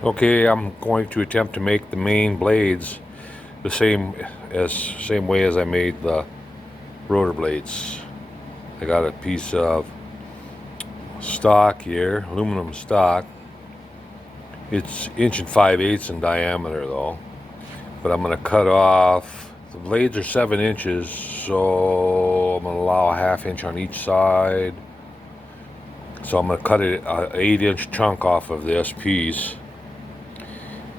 Okay, I'm going to attempt to make the main blades the same way as I made the rotor blades. I got a piece of stock here, aluminum stock. It's 1 5/8 in diameter though, but I'm going to cut off. The blades are 7 inches, so I'm going to allow a 1/2 inch on each side. So I'm going to cut an 8-inch chunk off of this piece,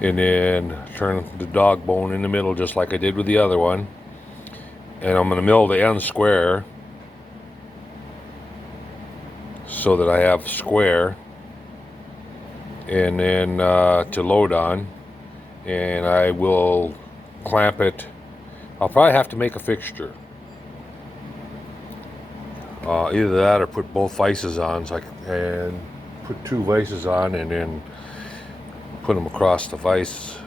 and then turn the dog bone in the middle just like I did with the other one, and I'm going to mill the end square so that I have square, and then to load on, and I will clamp it. I'll probably have to make a fixture, either that or put both vices on, and put 2 vices on and then put them across the vise,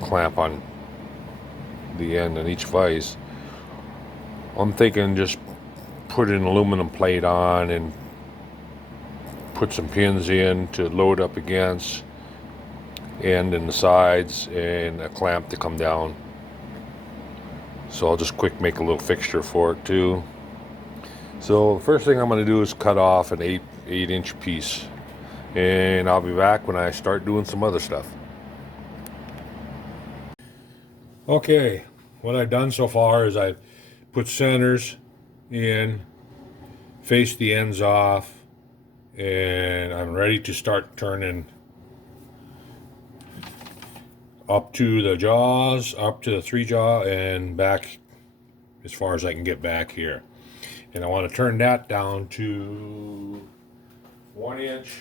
clamp on the end on each vise. I'm thinking just put an aluminum plate on and put some pins in to load up against, and in the sides, and a clamp to come down. So I'll just quick make a little fixture for it too. So the first thing I'm going to do is cut off an 8-inch piece, and I'll be back when I start doing some other stuff. Okay, what I've done so far is I've put centers in, faced the ends off, and I'm ready to start turning up to the jaws, up to the 3 jaw, and back as far as I can get back here. And I want to turn that down to 1 inch,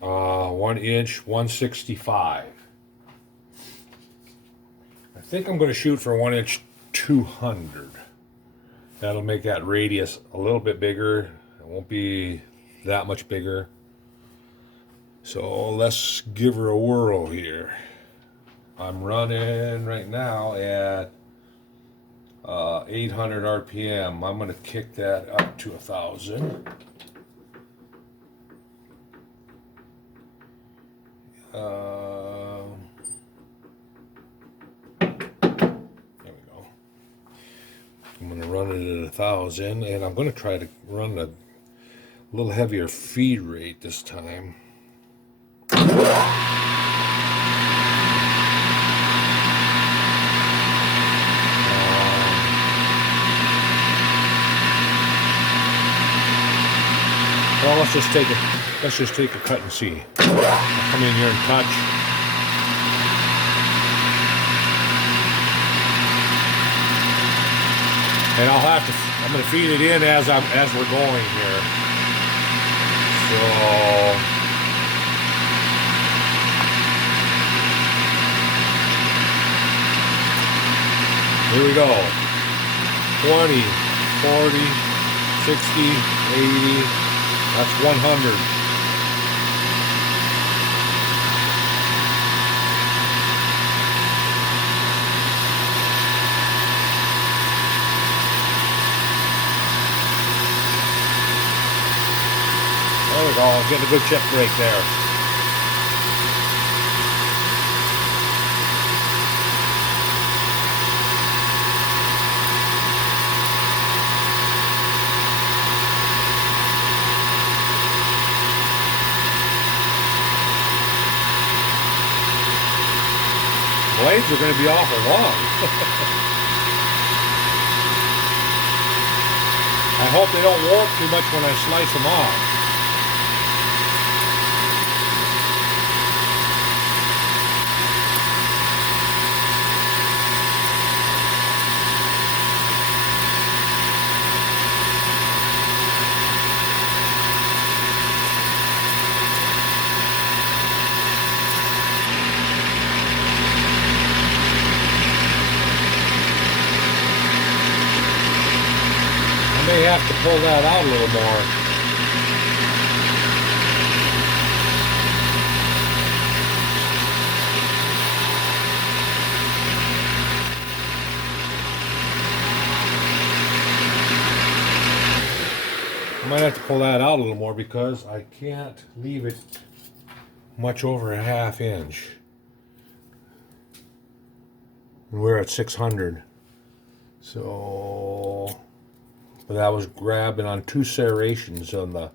1 inch, 165. I think I'm going to shoot for 1 inch, 200. That'll make that radius a little bit bigger. It won't be that much bigger. So let's give her a whirl here. I'm running right now at 800 RPM. I'm going to kick that up to 1,000. There we go. I'm going to run it at 1,000, and I'm going to try to run a little heavier feed rate this time. Well, let's just take a cut and see. I'll come in here and touch. And I'm going to feed it in as we're going here. So here we go. 20, 40, 60, 80. That's 100. There we go. I'm getting a good chip break there. Blades are going to be awful long. I hope they don't warp too much when I slice them off. I may have to pull that out a little more. I might have to pull that out a little more because I can't leave it much over a 1/2 inch. And we're at 600. So, but I was grabbing on 2 serrations on the,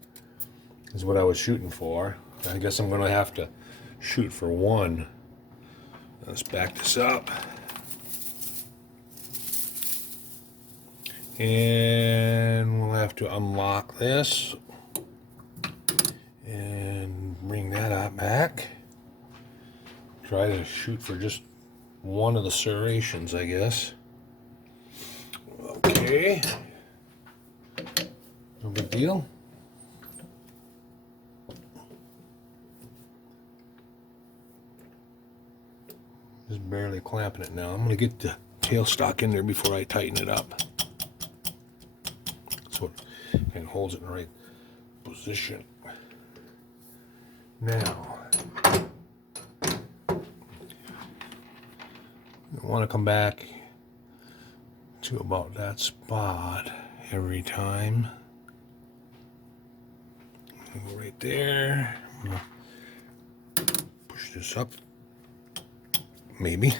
is what I was shooting for. I guess I'm gonna have to shoot for 1. Let's back this up. And we'll have to unlock this and bring that up back. Try to shoot for just 1 of the serrations, I guess. Okay. No big deal. Just barely clamping it now. I'm going to get the tailstock in there before I tighten it up. So it holds it in the right position. Now, I want to come back to about that spot every time. Go right there. I'm gonna push this up. Maybe.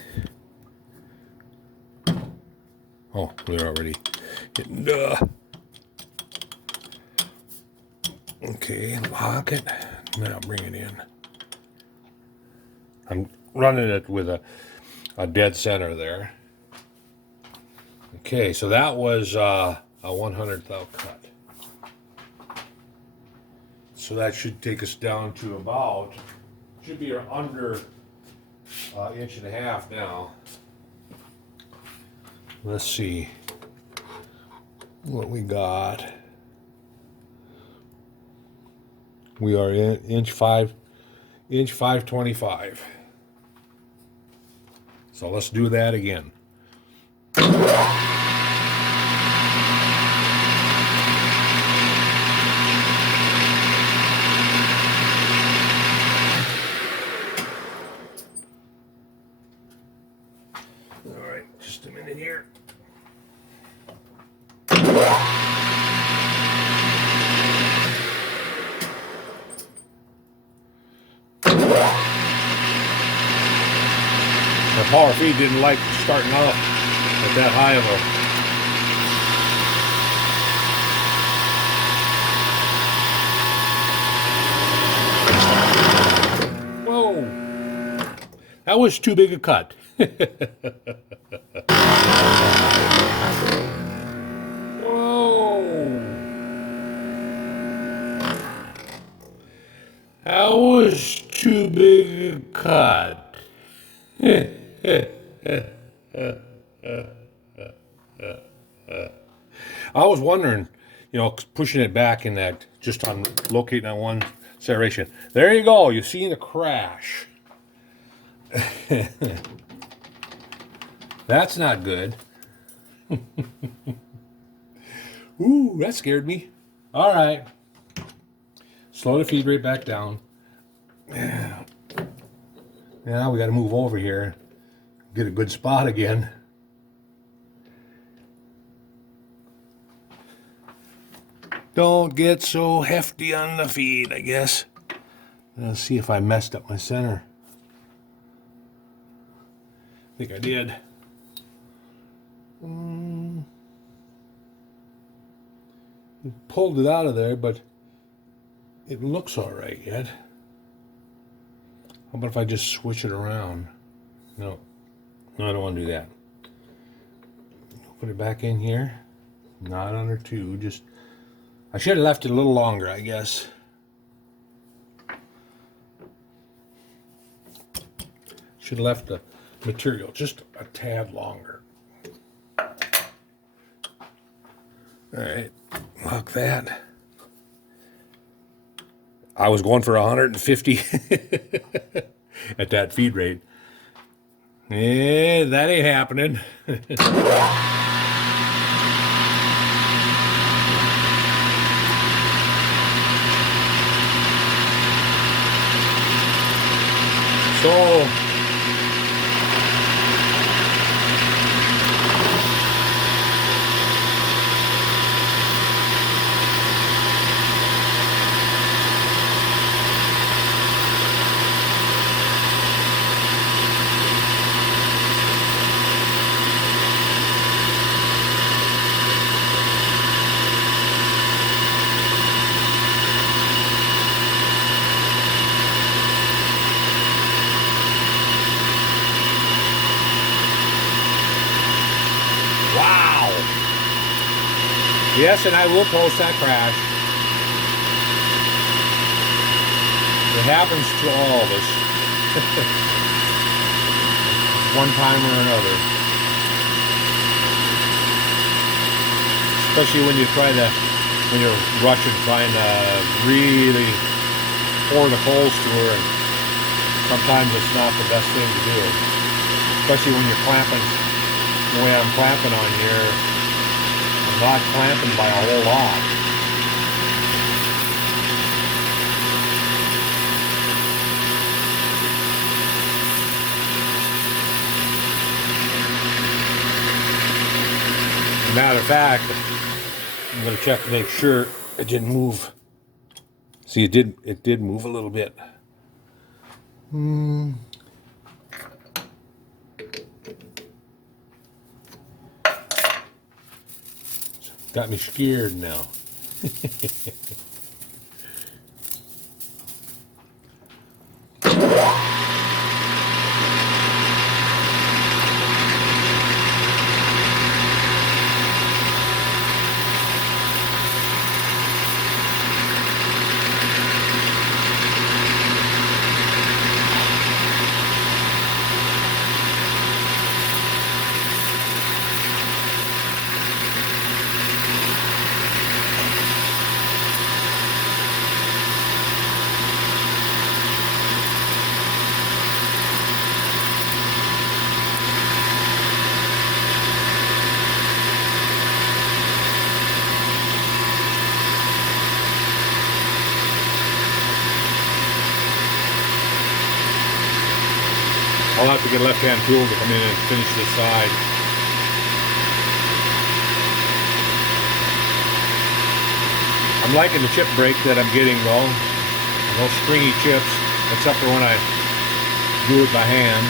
Oh, we're already getting okay, lock it. Now bring it in. I'm running it with a dead center there. Okay, so that was a 1/100th cut. So that should take us down to about, should be under 1.5 inches now. Let's see what we got. We are in inch 525. So let's do that again. All right, just a minute here. My power feed didn't like starting off at that high of a... Whoa! That was too big a cut. Whoa! That was too big a cut. I was wondering, pushing it back in that, just on locating on 1 serration. There you go. You seen the crash. That's not good. Ooh, that scared me. All right. Slow the feed rate back down. Now we got to move over here, get a good spot again. Don't get so hefty on the feed, I guess. Let's see if I messed up my center. I think I did. Pulled it out of there, but it looks all right yet. How about if I just switch it around? No, I don't want to do that. Put it back in here. Not under 2, just... I should have left it a little longer, I guess. Should have left the material just a tad longer. All right, lock that. I was going for 150 at that feed rate. Yeah, that ain't happening. So Yes, and I will post that crash. It happens to all of us. One time or another. Especially when when you're rushing, trying to really pour the coals to her. And sometimes it's not the best thing to do. Especially when you're clamping the way I'm clamping on here. I'm not clamping by a whole lot. Matter of fact, I'm going to check to make sure it didn't move. See, it did move a little bit. Got me scared now. I'll have to get a left-hand tool to come in and finish this side. I'm liking the chip break that I'm getting though. No stringy chips, except for when I do it by hand.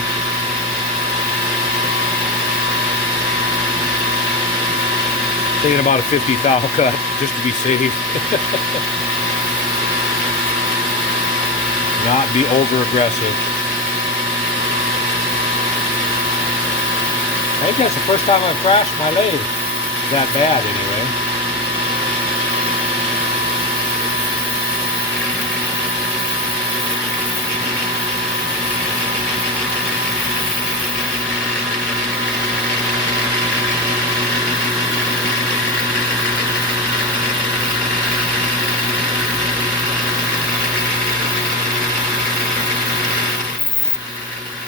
Thinking about a 50 thou cut, just to be safe. Not be over-aggressive. I think that's the first time I've crashed my lathe that bad anyway.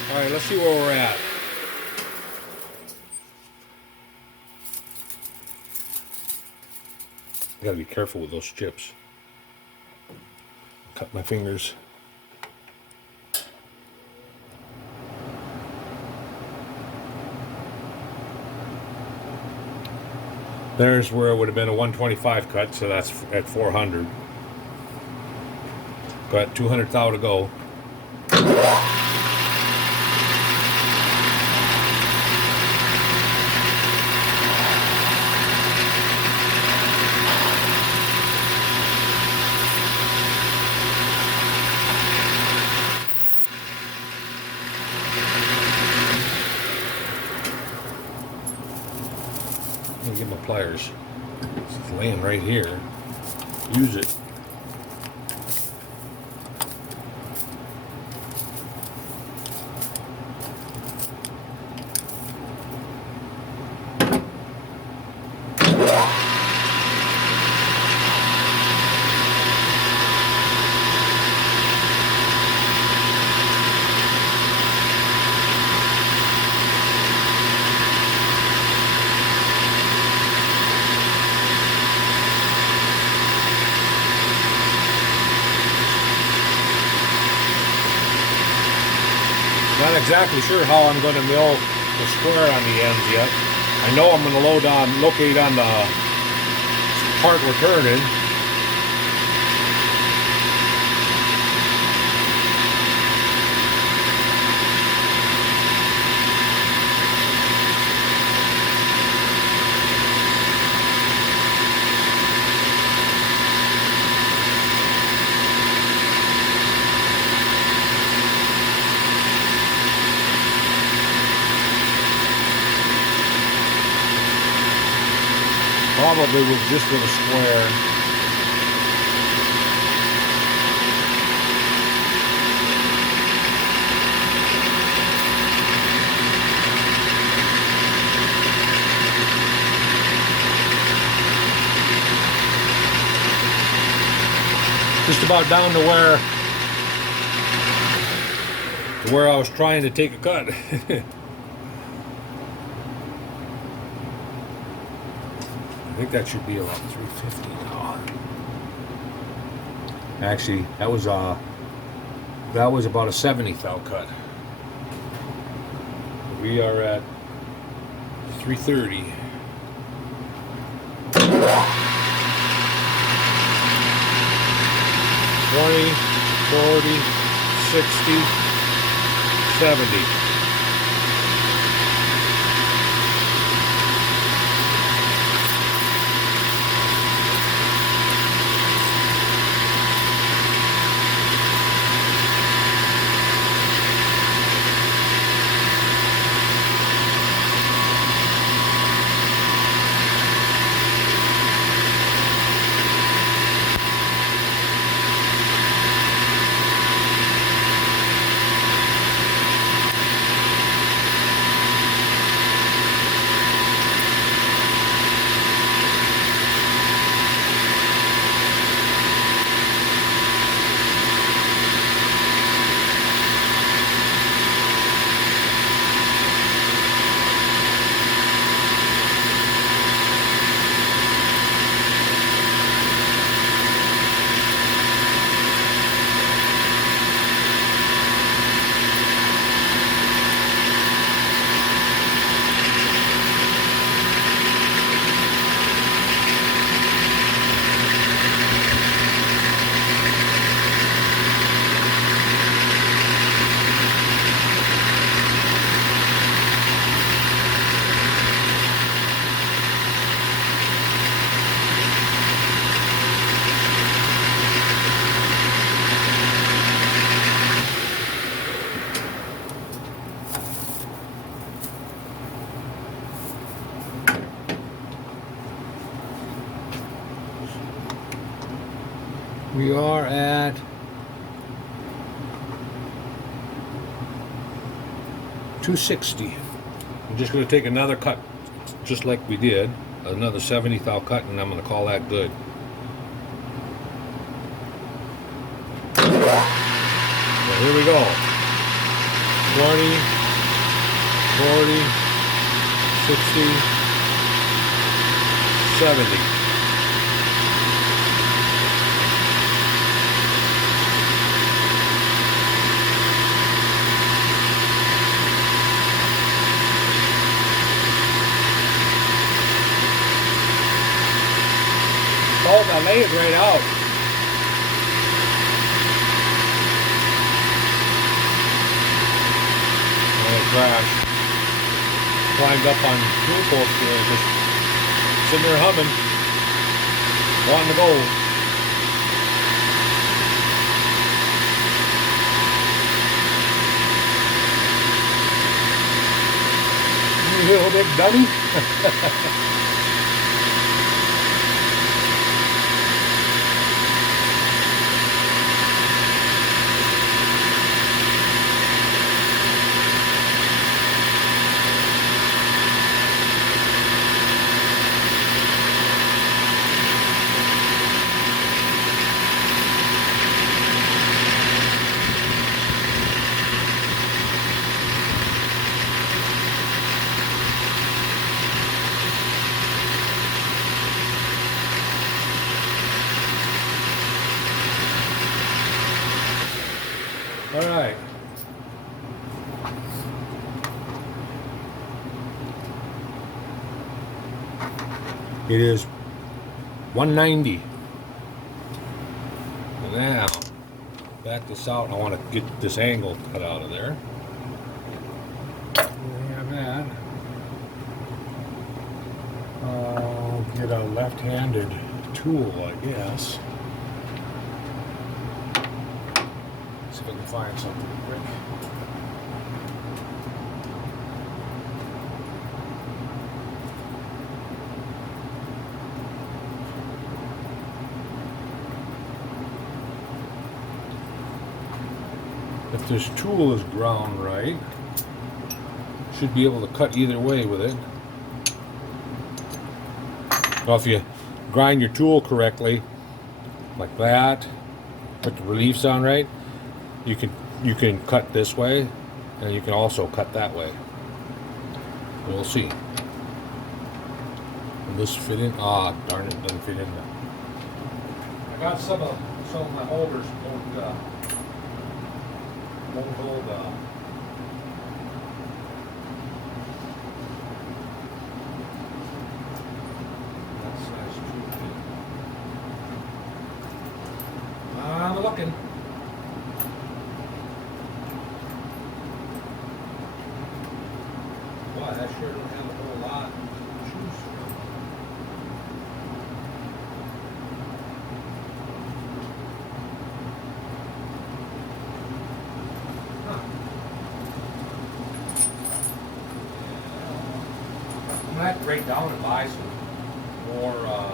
All right, let's see where we're at. I gotta be careful with those chips. Cut my fingers. There's where it would have been a 125 cut, so that's at 400. Got 200 thou to go. Let me get my pliers. It's laying right here. Use it. Not exactly sure how I'm going to mill the square on the ends yet. I know I'm going to locate on the part we're turning. probably was just with a square. Just about down to where I was trying to take a cut. I think that should be around 350 now. Actually, that was about a 70th thou cut. We are at 330. 20, 40, 60, 70. We are at 260. I'm just going to take another cut, just like we did, another 70th thou cut, and I'm going to call that good. So here we go. 20, 40, 60, 70. Oh, I lay it right out. And it crashed. Climbed up on tool post here, just sitting there humming, wanting to go. You little big dummy. All right. It is 190. Now, back this out. I want to get this angle cut out of there. We have that. I'll get a left-handed tool, I guess. See if I can find something quick. If this tool is ground right, should be able to cut either way with it. Now if you grind your tool correctly, like that, put the reliefs on right, you can cut this way, and you can also cut that way. We'll see. Will this fit in? Ah, darn it, doesn't fit in there. I got some of my holders won't hold. That's nice too. I'm looking. Wow, that sure don't have a whole lot to choose from. Huh. I'm gonna have to break down and buy some more. I'll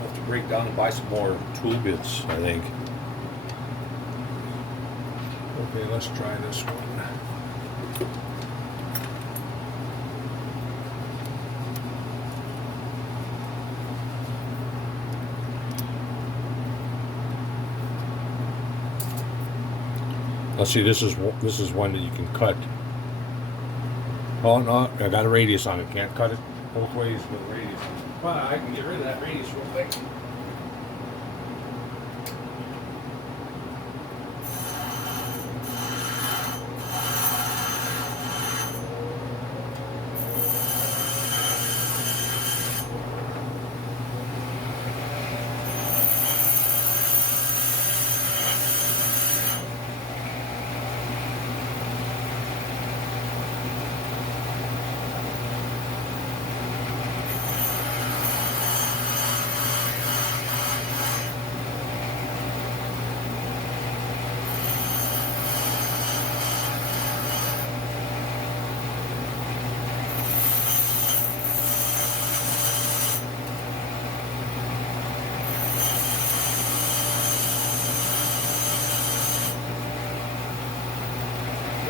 have to break down and buy some more tool bits, I think. Okay, let's try this one. Let's see, this is one that you can cut. Oh no, I got a radius on it. Can't cut it both ways with a radius. Well, I can get rid of that radius real quick.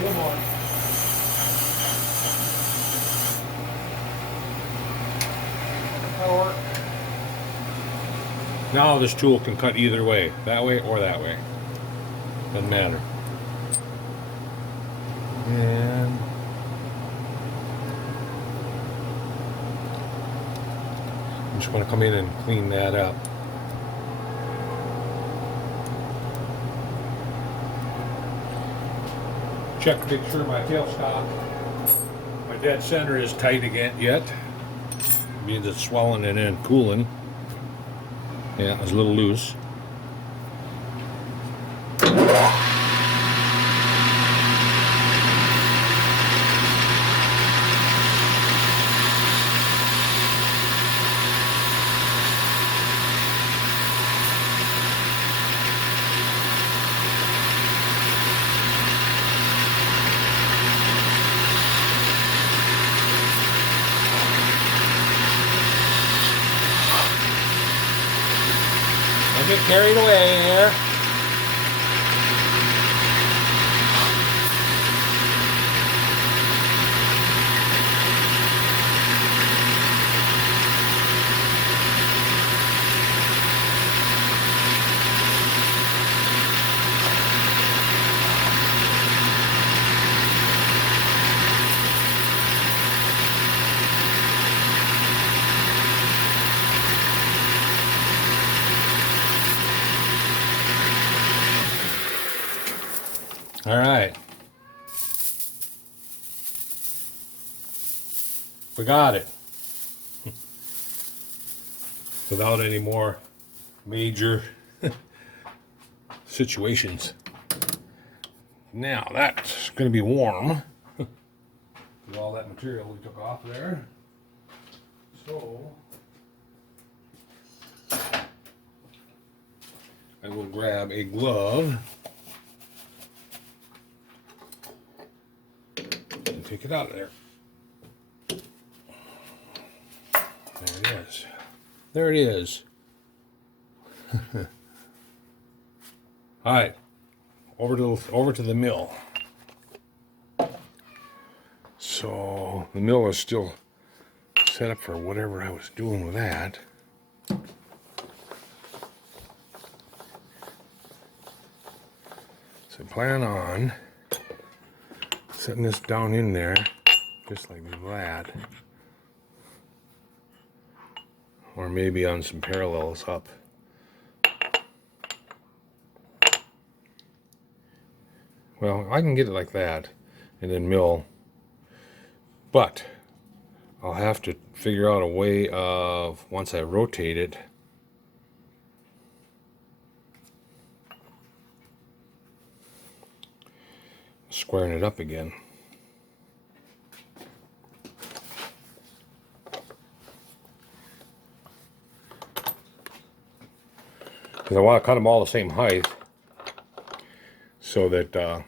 Come on. That'll work. Now this tool can cut either way, that way or that way. Doesn't matter. And I'm just going to come in and clean that up. Check to make sure my tailstock, my dead center is tight again yet. It means it's swelling and then cooling. Yeah, it's a little loose. Don't get carried away here. All right. We got it. Without any more major situations. Now that's going to be warm. With all that material we took off there. So I will grab a glove and take it out of there. There it is. There it is. All right, over to the mill. So the mill is still set up for whatever I was doing with that. So I plan on setting this down in there, just like that. Or maybe on some parallels up. Well, I can get it like that and then mill, but I'll have to figure out a way of, once I rotate it, squaring it up again. Because I want to cut them all the same height so that I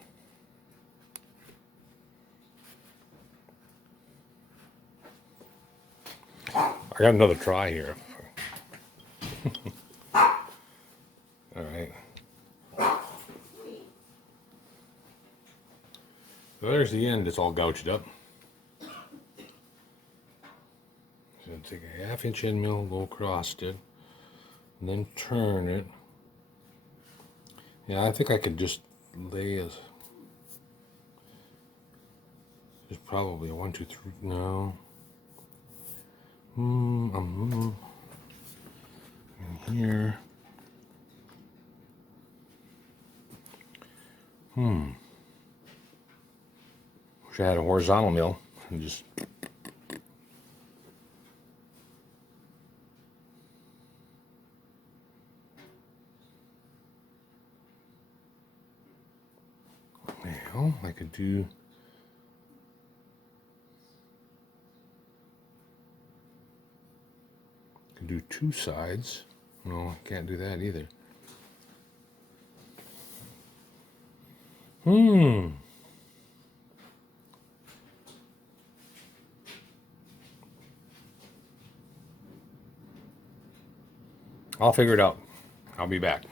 got another try here. All right. So there's the end. It's all gouged up. So take a 1/2 inch end mill, go across it, and then turn it. Yeah, I think I could just lay as. There's probably a 1, 2, 3. No. In here. Wish I had a horizontal mill and just. Well, I could do. Could do 2 sides. No, I can't do that either. I'll figure it out. I'll be back.